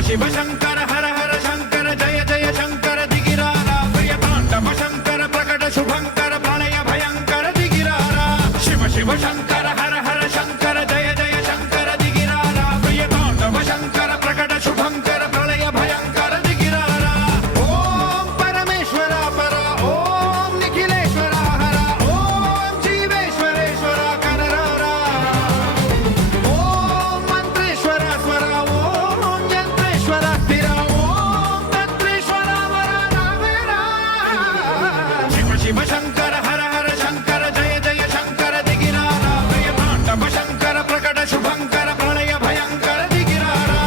శివ శంకర హర హర శంకర జయ జయ శంకర దిగిరారా ప్రియతాండవ శంకర ప్రకట శుభంకర ప్రళయ భయంకర దిగిరారా శివ శివ శంకర హర హర శంకర జయ జయ శంకర దిగిరారా ప్రియతాండవ శంకర ప్రకట శుభంకర ప్రళయ భయంకర దిగిరారా ఓం పరమేశ్వర పర ఓం నిఖిలేశ్వర హర ఓం జీవేశ్వరేశ్వర కరరారా ఓం మంత్రేశ్వర స్వర ఓం యంత్రేశ్వర స్థిర ఓం తంత్రేశ్వర వర నావేరా శివ శివ శంకర హర హర శంకర జయ జయ శంకర దిగిరారా ప్రియతాండవ శంకర ప్రకట శుభంకర ప్రళయ భయంకర దిగిరారా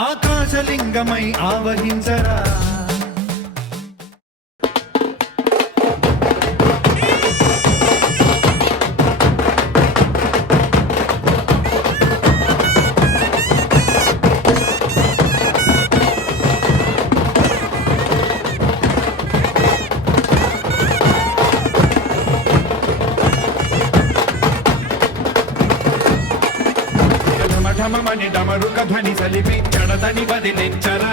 ఆకాశలింగమై ఆవహించరా ఢమఢమమని డమరుక ధ్వని సలిపి జడదని వదిలించరా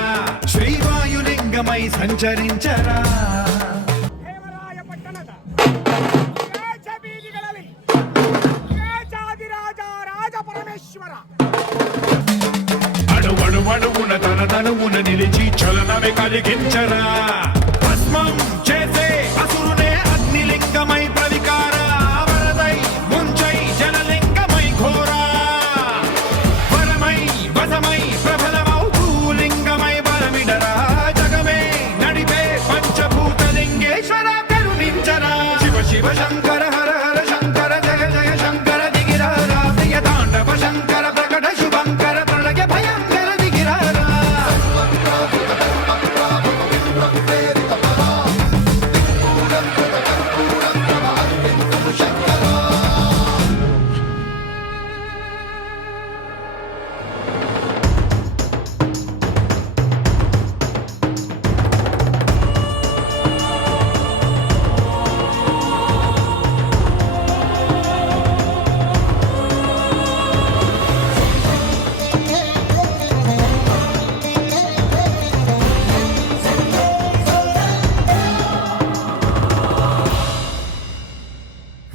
శ్రీవాయులింగమై సంచరించరా ದೇವರಾಯ ಪಟ್ಟಣದ ರಾಜ ಬೀದಿಗಳಲ್ಲಿ ರಾಜಾದಿರಾಜ ರಾಜ ಪರಮೇಶ್ವರ అడువడువడువున తన తనువున నిలిచి చలనమే కలిగించరా భస్మం చేసే అసురునే అగ్నిలింగమై ప్రవికార వరదై ముంచై జలలింగమై ఘోరా వరమై వసమై ప్రబలమౌ భూలింగమై బలమిడరా జగమే నడిపే పంచభూతలింగేశ్వర కరుణించరా శివ శివ శంకర హర హర శంకర జయ జయ శంకర దిగిరారా ప్రియతాండవ శంకర ప్రకట శుభంకర ప్రళయ భయంకర దిగిరారా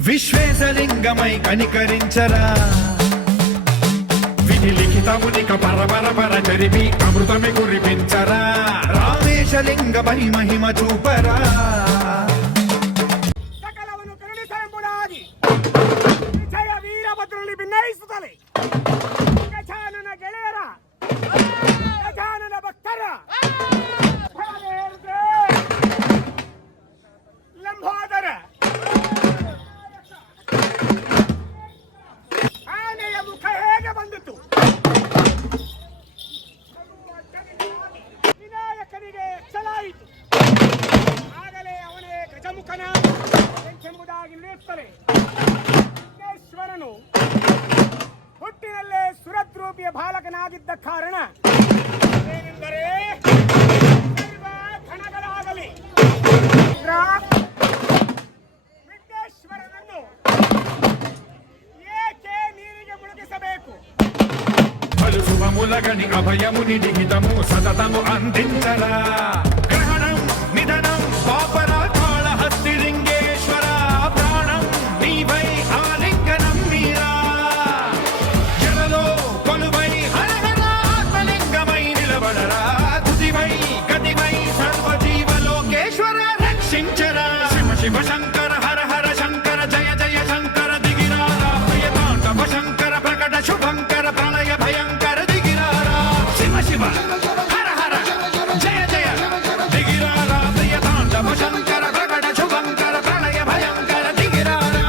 విశ్వేశలింగమై కనికరించరా విధి లిఖితమునిక పరపర పర చరిపి అమృతమి కురిపించరా రామేశలింగమై మహిమ చూపరా ಸಕಲವನ್ನು ಕರುಣಿಸಲೆಂಬುದಾಗಿ ಜಯ ವೀರಭದ್ರರಲ್ಲಿ ಭಿನ್ನಯಿಸುತ್ತಲೇ ಗಜಾನನ ಗೆಳೆಯರ ಗಜಾನನ ಭಕ್ತರ ಲಂಬೋದರ ಆನೆಯ ಮುಖ ಹೇಗೆ ಬಂದಿತು ವಿನಾಯಕನಿಗೆ ಚಲಾಯಿತು ಆಗಲೇ ಅವನೇ ಗಜಮುಖನ ಎಂಬುದಾಗಿ ನಿಲ್ಲುತ್ತಲೇ ವಿಘ್ನೇಶ್ವರನು ಹುಟ್ಟಿನಲ್ಲೇ ಸುರದ್ರೂಪಿಯ ಬಾಲಕನಾಗಿದ್ದ ಕಾರಣ ಏನೆಂದರೆ ಸರ್ವ ಗಣಗಳಾಗಲಿ ವಿಘ್ನೇಶ್ವರನನ್ನು ಏಕೆ ನೀರಿಗೆ ಮುಳುಗಿಸಬೇಕು పలు శుభములగని అభయముని లిఖితము సతతము అందించరా గ్రహణం నిధనం పాపర కాళహస్తిలింగేశ్వర ప్రాణం నీవై ఆలింగనం మీరా జలలో కొలువై హర హర ఆత్మలింగమై నిలబడరా శివ శంకర హర హర శంకర జయ జయ శంకర దిగిరారా ప్రియ తాండవ శంకర ప్రకట శుభంకర ప్రళయ భయంకర దిగిరారా శివ శివ హర హర జయ జయ దిగిరారా ప్రియ తాండవ శంకర ప్రకట శుభంకర ప్రళయ భయంకర దిగిరారా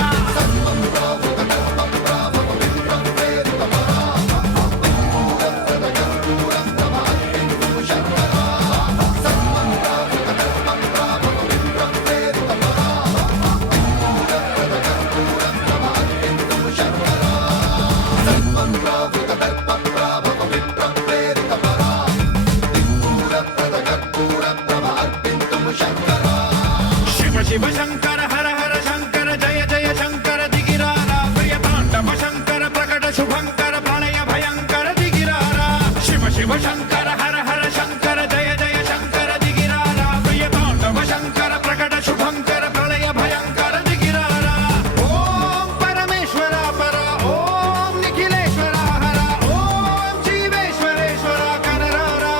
శివ శివ శంకర హర హర శంకర జయ జయ శంకర దిగిరారా ప్రియ తాండవ శంకర ప్రకట శుభంకర ప్రళయ భయంకర దిగిరారా శివ శివ శంకర హర హర శంకర జయ జయ శంకర దిగిరారా ప్రియ తాండవ శంకర ప్రకట శుభంకర ప్రళయ భయంకర దిగిరారా ఓం పరమేశ్వర పర ఓం నిఖిలేశ్వర హర ఓం జీవేశ్వరేశ్వర కనరారా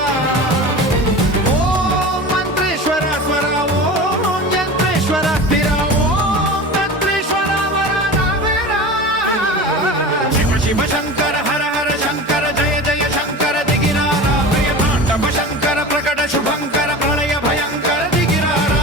ఓం మంత్రేశ్వర స్వర ఓం యంత్రేశ్వర స్థిర ఓం తంత్రేశ్వర వర రావేరా శివ శివ శంకర హర హర శంకర జయ జయ శంకర దిగిరారా ప్రియ తాండవ శంకర ప్రకట శుభంకర ప్రళయ భయంకర దిగిరారా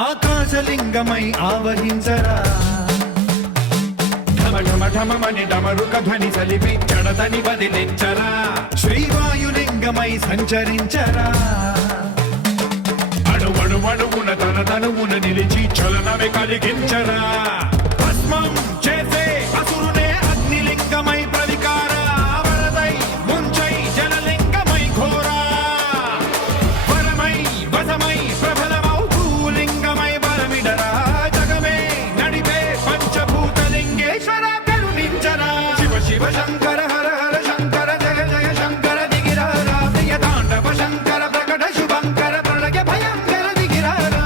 ఆకాశలింగమై ఆవహించరా ఢమ ఢమ ఢమమని డమరుక ధ్వని సలిపి జడదని వదిలించరా శ్రీవాయులింగమై సంచరించరా అణువణువున తన తనువున నిలిచి చలనమే కలిగించరా భస్మం చేసే అసురునే అగ్నిలింగమై ప్రవికార వరదై ముంచై జలలింగమై ఘోరా వరమై వసమై ప్రబలమౌ భూలింగమై బలమిడరా జగమే నడిపే పంచభూతలింగేశ్వర కరుణించరా శివ శివ శంకర హర హర శంకర జయ జయ శంకర దిగిరారా ప్రియ తాండవ శంకర ప్రకట శుభంకర ప్రళయ భయంకర దిగిరారా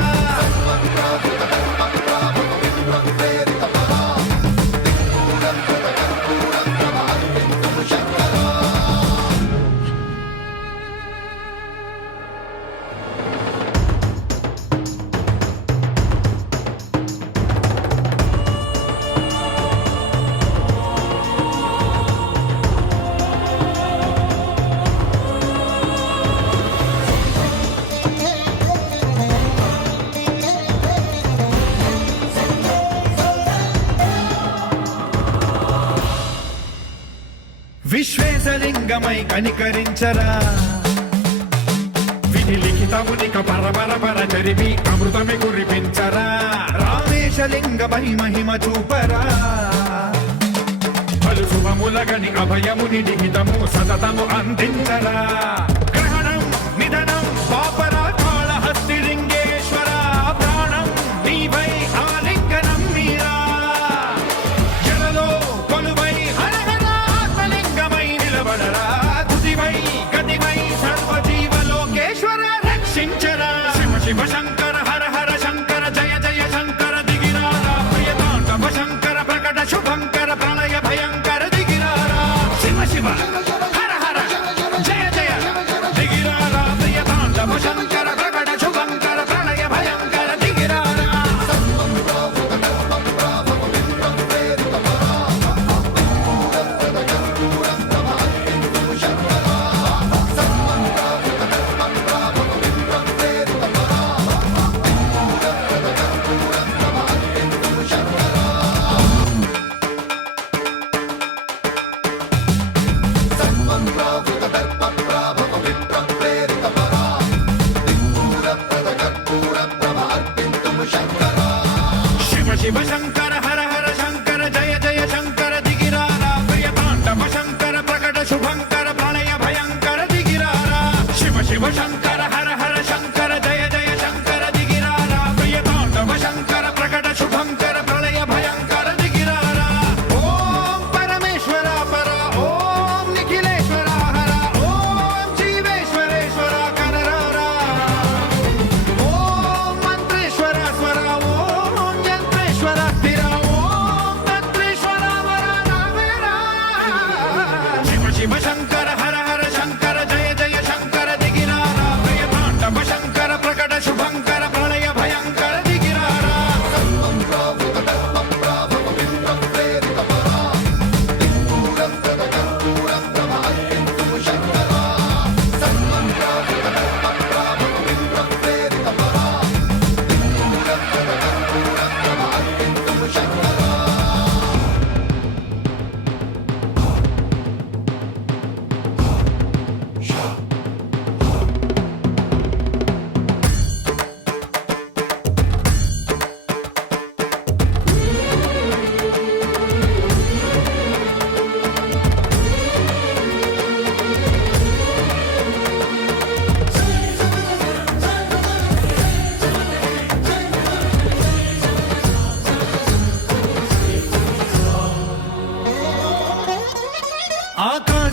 విశ్వేశలింగమై కనికరించరా విధి లిఖితమునిక పరపర పర జరిపి అమృతమి కురిపించరా రామేశలింగమై మహిమ చూపరా పలు శుభములగని అభయముని లిఖితము సతతము అందించరా గ్రహణం నిధనం పాపర కాళహస్తి లింగేశ్వర ప్రాణం నీవై ఆలింగనం మీరా జలలో కొలువై హర హర ఆత్మలింగమై నిలబడరా తుదివై గతివై సర్వజీవలోకేశ్వర రక్షించరా శివ శివ శంకర హర హర శంకర జయ జయ శంకర దిగిరారా ప్రియ తాండవ శంకర ప్రకట శుభంకర ప్రళయ భయంకర దిగిరారా శివ శివ హర హర జయ జయ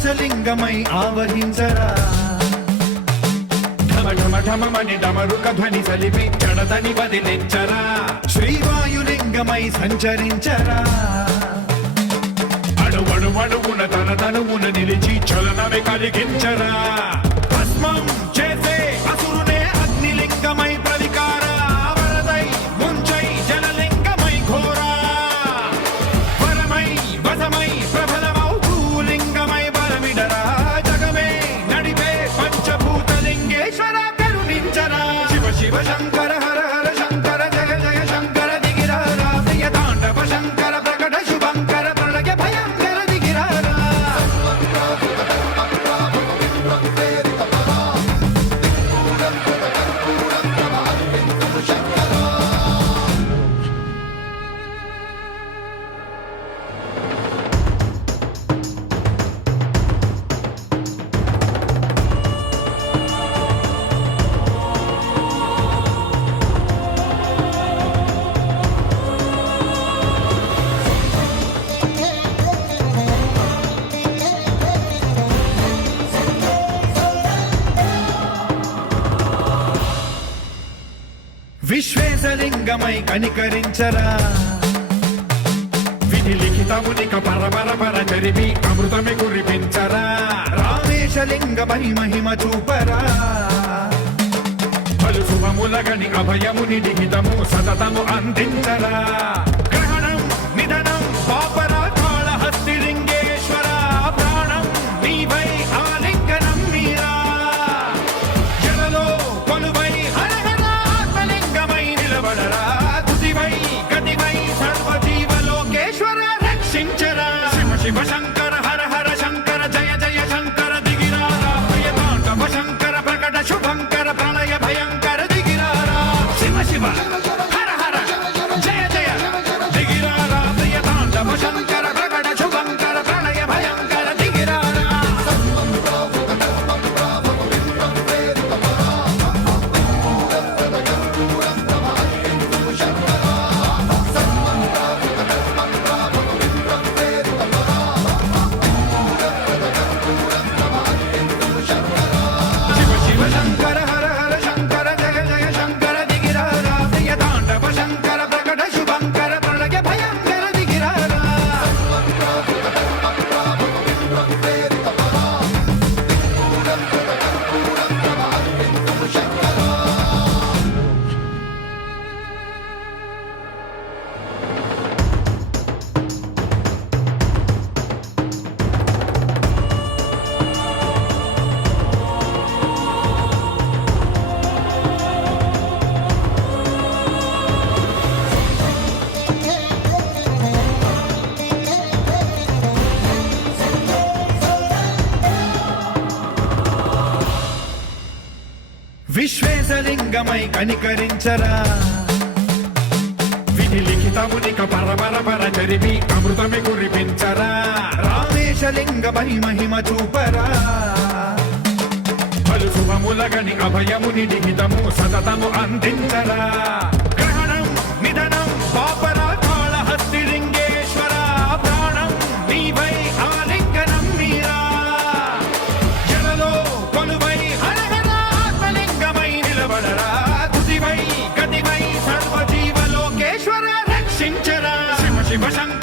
మానసలింగమై ఆవహించరా ఢమ ఢమ ఢమమని డమరుక ధ్వని సలిపి జడదని వదిలించరా శ్రీవాయులింగమై సంచరించరా అణువణువున తన తనువున నిలిచి చలనమే కలిగించరా భస్మం చేసే అసురునే అగ్నిలింగమై ప్రవికార వరదై ముంచై జలలింగమై ఘోరా వరమై వసమై ప్రబలమౌ భూలింగమై బలమిడరా జగమే నడిపే పంచభూతలింగేశ్వర కరుణించరా శివ శివ శంకర హర హర శంకర జయ జయ శంకర దిగిరారా ప్రియ తాండవ శంకర ప్రకట శుభంకర ప్రళయ భయంకర దిగిరారా విశ్వేశలింగమై కనికరించరా విధి లిఖితమునిక పరపర చరిపి అమృతమి కురిపించరా రామేశలింగమై మహిమ చూపరా పలు శుభములగని అభయముని లిఖితము సతతము అందించరా గ్రహణం నిధనం పాపర కాళహస్తి లింగేశ్వర ప్రాణం నీవై ఆలింగనం మీరా జలలో కొలువై హర హర ఆత్మలింగమై నిలబడరా తుదివై గతివై సర్వజీవలోకేశ్వర రక్షించరా శివ శివ శంకర హర హర శంకర జయ జయ శంకర దిగిరారా ప్రియ తాండవ శంకర ప్రకట శుభంకర ప్రళయ భయంకర దిగిరారా శివ శివ హర హర జయ జయ దిగిరారా ప్రియ తాండవ శంకర ప్రకట శుభంకర ప్రళయ భయంకర దిగిరారా శివ శివ శంకర హర హర శంకర జయ జయ శంకర దిగిరారా ప్రియ తాండవ శంకర ప్రకట శుభంకర ప్రళయ భయంకర దిగిరారా విశ్వేశలింగమై కనికరించరా విధి లిఖితమునిక పరపర చరిపి అమృతమి కురిపించరా రామేశలింగమై మహిమ చూపరా పలు శుభములగని అభయముని లిఖితము సతతము అందించరా గ్రహణం నిధనం పాపర కాళహస్తి లింగేశ్వర ప్రాణం నీవై ఆలింగనం మీరా జలలో కొలువై హర హర ఆత్మలింగమై నిలబడరా తుదివై గతివై సర్వజీవలోకేశ్వర రక్షించరా శివ శివ శంకర